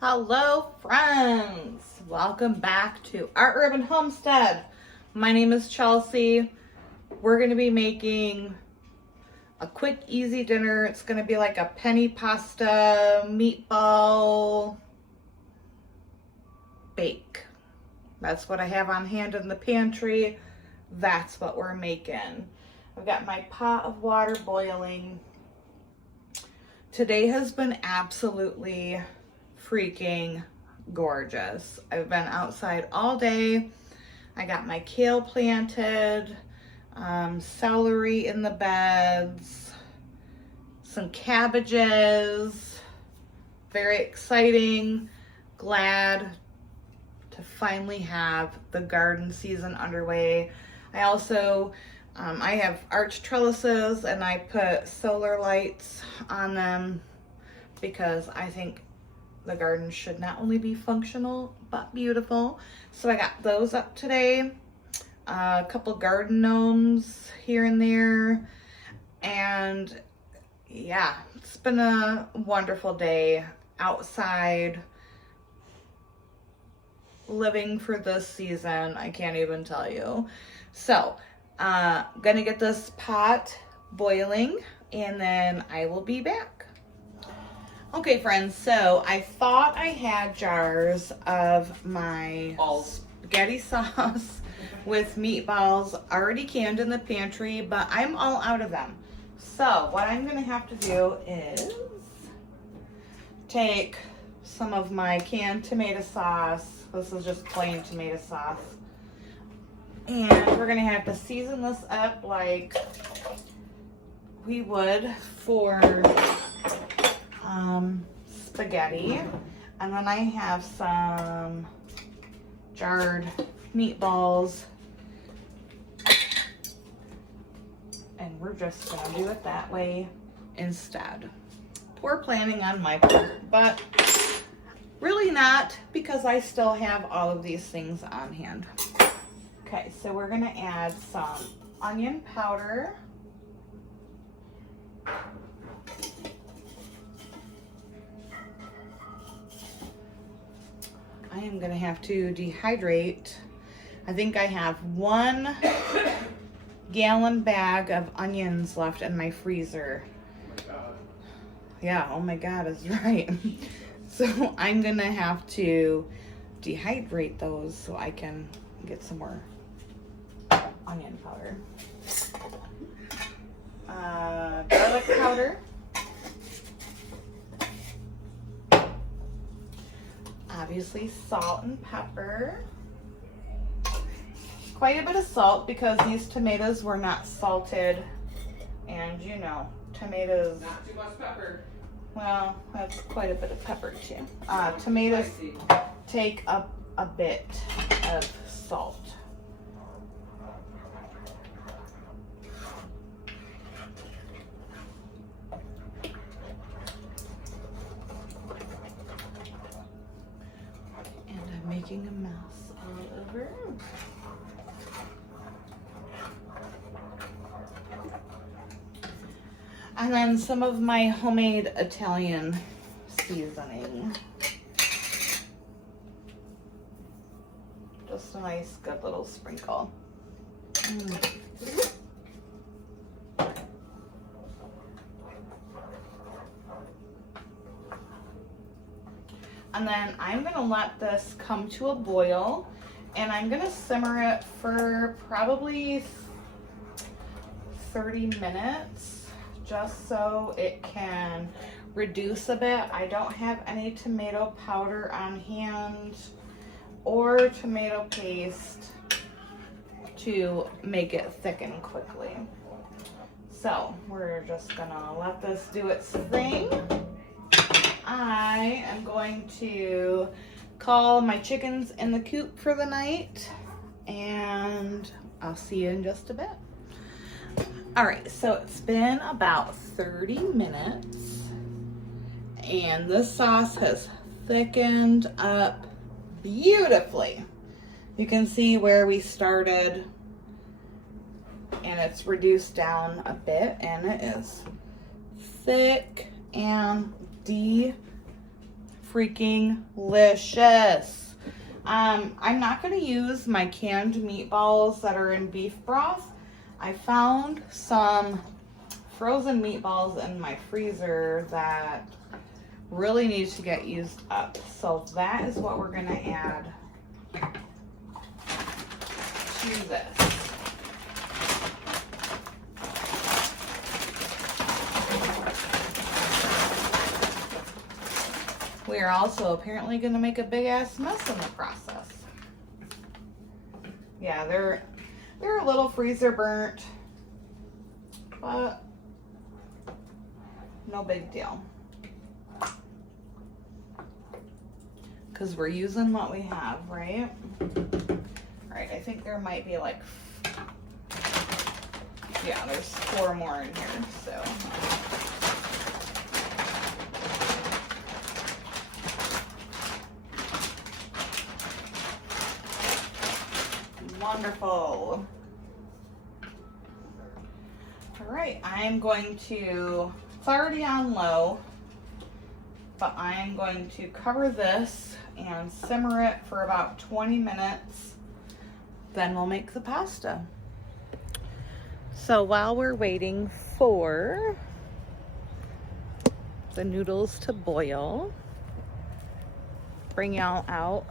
Hello friends, welcome back to Our Urban Homestead. My name is Chelsea. We're going to be making a quick easy dinner. It's going to be like a penny pasta meatball bake. That's what I have on hand in the pantry. That's what we're making. I've got my pot of water boiling. Today has been absolutely freaking gorgeous. I've been outside all day. I got my kale planted, celery in the beds, some cabbages. Very exciting. Glad to finally have the garden season underway. I also I have arch trellises and I put solar lights on them because I think the garden should not only be functional but beautiful. So I got those up today. A couple garden gnomes here and there. And yeah, it's been a wonderful day outside, living for this season. I can't even tell you. So gonna get this pot boiling and then I will be back. Okay friends, so I thought I had jars of my spaghetti sauce with meatballs already canned in the pantry, but I'm all out of them. So what I'm gonna have to do is take some of my canned tomato sauce. This is just plain tomato sauce. And we're gonna have to season this up like we would for spaghetti. And then I have some jarred meatballs. And we're just gonna do it that way instead. Poor planning on my part, but really not, because I still have all of these things on hand. Okay, so we're gonna add some onion powder. I am gonna have to dehydrate. I think I have 1 gallon bag of onions left in my freezer. Yeah, oh my God is right. So I'm gonna have to dehydrate those so I can get some more onion powder. Garlic powder. Obviously salt and pepper. Quite a bit of salt because these tomatoes were not salted. And you know, tomatoes... Not too much pepper. Well, that's quite a bit of pepper too. Tomatoes take up a bit of salt. And I'm making a mess all over. And then some of my homemade Italian seasoning. Just a nice, good little sprinkle. And then I'm gonna let this come to a boil and I'm gonna simmer it for probably 30 minutes. Just so it can reduce a bit. I don't have any tomato powder on hand or tomato paste to make it thicken quickly. So we're just gonna let this do its thing. I am going to call my chickens in the coop for the night and I'll see you in just a bit. All right, so it's been about 30 minutes and this sauce has thickened up beautifully. You can see where we started and it's reduced down a bit and it is thick and freaking delicious. I'm not going to use my canned meatballs that are in beef broth. I found some frozen meatballs in my freezer that really need to get used up. So that is what we're going to add to this. We are also apparently going to make a big ass mess in the process. Yeah, they're a little freezer burnt, but no big deal. Because we're using what we have, right? Right, I think there might be like, yeah, there's 4 more in here, so. Wonderful. All right, I'm going to, it's already on low, but I'm going to cover this and simmer it for about 20 minutes. Then we'll make the pasta. So while we're waiting for the noodles to boil, bring y'all out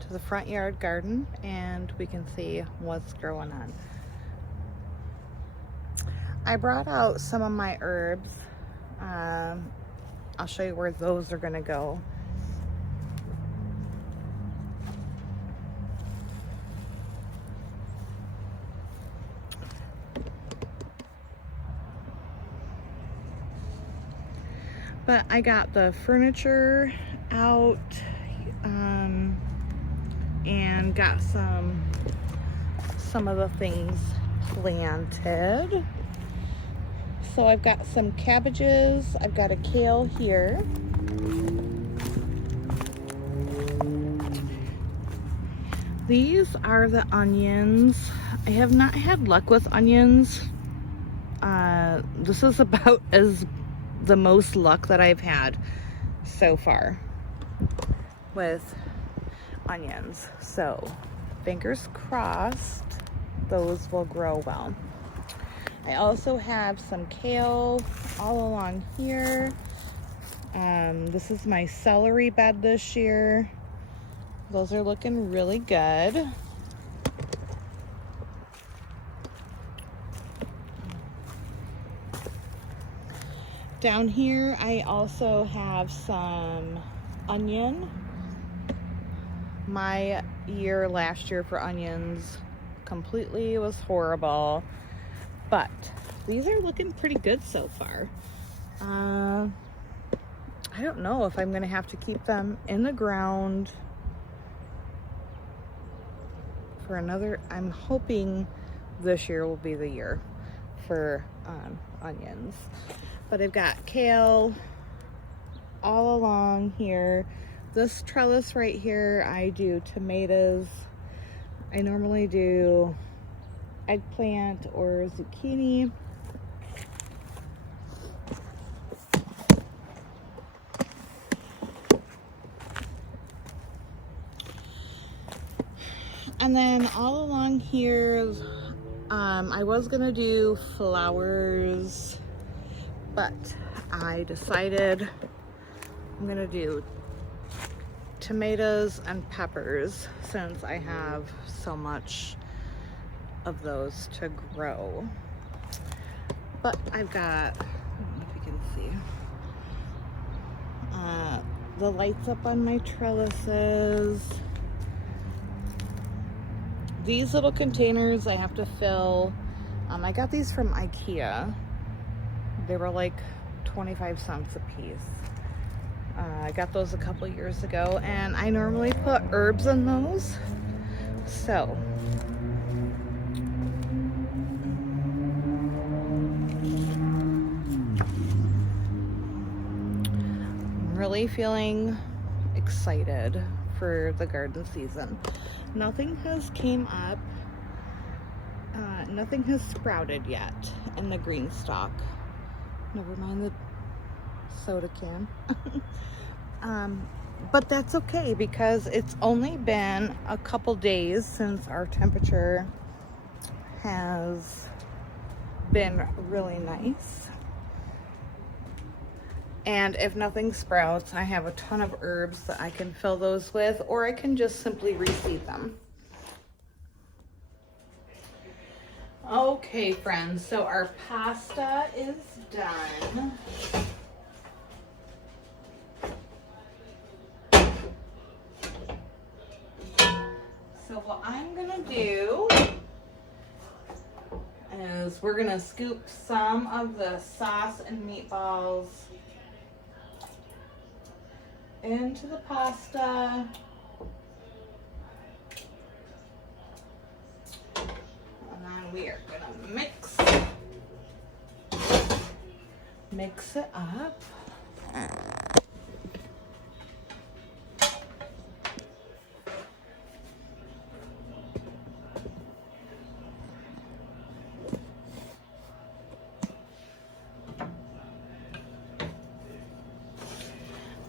to the front yard garden and we can see what's growing on. I brought out some of my herbs. I'll show you where those are gonna go. But I got the furniture out and got some of the things planted. So I've got some cabbages, I've got a kale here. These are the onions. I have not had luck with onions. This is about the most luck that I've had so far with onions. So fingers crossed those will grow well. I also have some kale all along here. This is my celery bed this year. Those are looking really good. Down here, I also have some onion. My year last year for onions completely was horrible. But these are looking pretty good so far. I don't know if I'm going to have to keep them in the ground for another. I'm hoping this year will be the year for onions. But I've got kale all along here. This trellis right here, I do tomatoes. I normally do eggplant or zucchini. And then all along here, I was gonna do flowers, but I decided I'm gonna do tomatoes and peppers since I have so much of those to grow. But I've got, I don't know if you can see, the lights up on my trellises. These little containers I have to fill. I got these from IKEA. They were like 25 cents a piece. I got those a couple years ago, and I normally put herbs in those. So I'm really feeling excited for the garden season. Nothing has came up. Nothing has sprouted yet in the green stalk. Never mind the soda can. But that's okay because it's only been a couple days since our temperature has been really nice. And if nothing sprouts, I have a ton of herbs that I can fill those with, or I can just simply reseed them. Okay, friends, so our pasta is done. So what I'm gonna do is we're gonna scoop some of the sauce and meatballs into the pasta. And then we are gonna mix it up.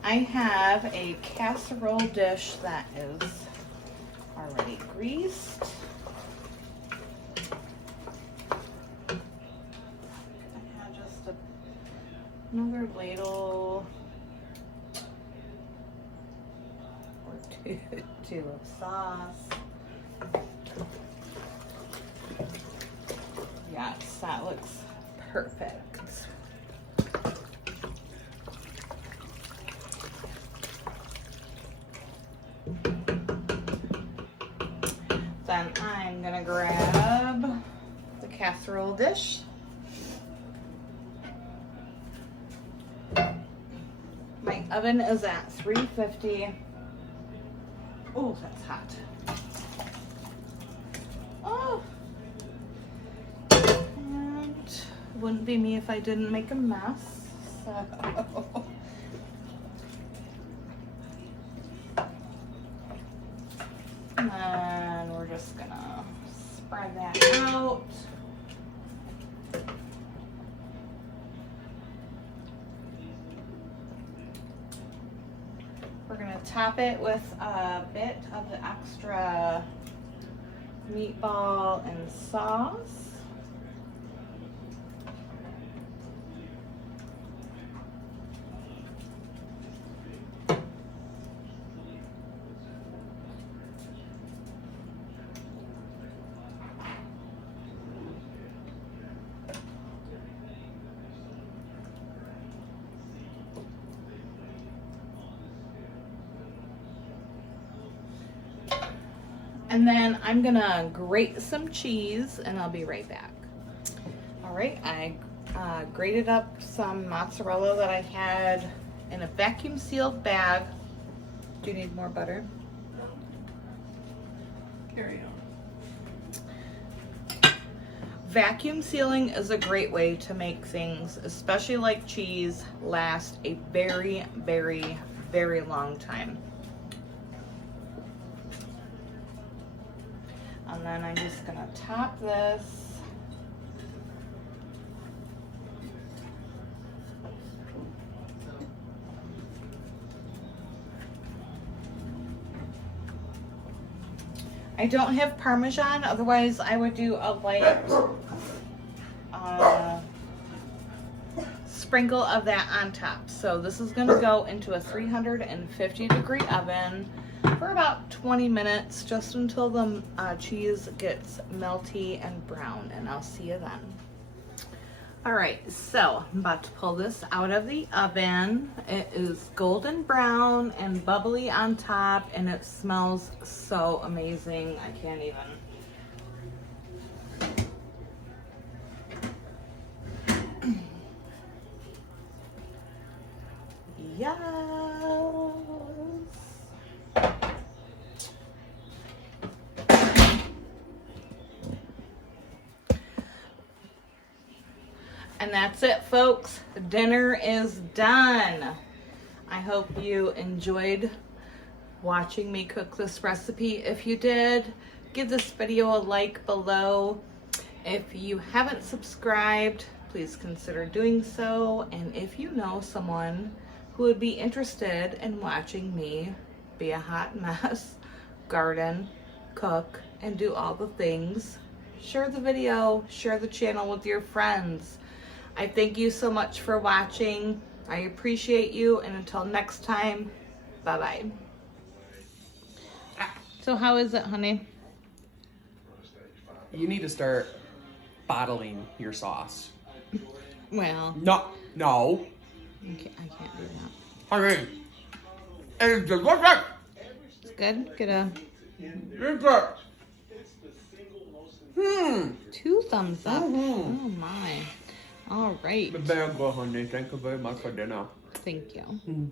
I have a casserole dish that is already greased. I have just another ladle or two of sauce. Yes, that looks perfect. Then I'm gonna grab the casserole dish. My oven is at 350. Oh, that's hot. Oh, and wouldn't be me if I didn't make a mess. So. And then we're just gonna spread that out. We're gonna top it with a bit of the extra meatball and sauce. And then I'm gonna grate some cheese and I'll be right back. All right, I grated up some mozzarella that I had in a vacuum sealed bag. Do you need more butter? No. Carry on. Vacuum sealing is a great way to make things, especially like cheese, last a very, very, very long time. And then I'm just gonna top this. I don't have Parmesan, otherwise I would do a light sprinkle of that on top. So this is gonna go into a 350-degree oven for about 20 minutes, just until the cheese gets melty and brown, and I'll see you then. All right, so I'm about to pull this out of the oven. It is golden brown and bubbly on top, and it smells so amazing. I can't even. Yes. And that's it, folks. Dinner is done. I hope you enjoyed watching me cook this recipe. If you did, give this video a like below. If you haven't subscribed, please consider doing so. And if you know someone who would be interested in watching me be a hot mess, garden, cook, and do all the things, share the video, share the channel with your friends. I thank you so much for watching. I appreciate you, and until next time, bye-bye. So how is it, honey? You need to start bottling your sauce. Well, No. I can't do that. Honey, it's delicious. It's good. Get a It's 2 thumbs up. Mhm. Oh my. All right. Very good, honey. Thank you very much for dinner. Thank you.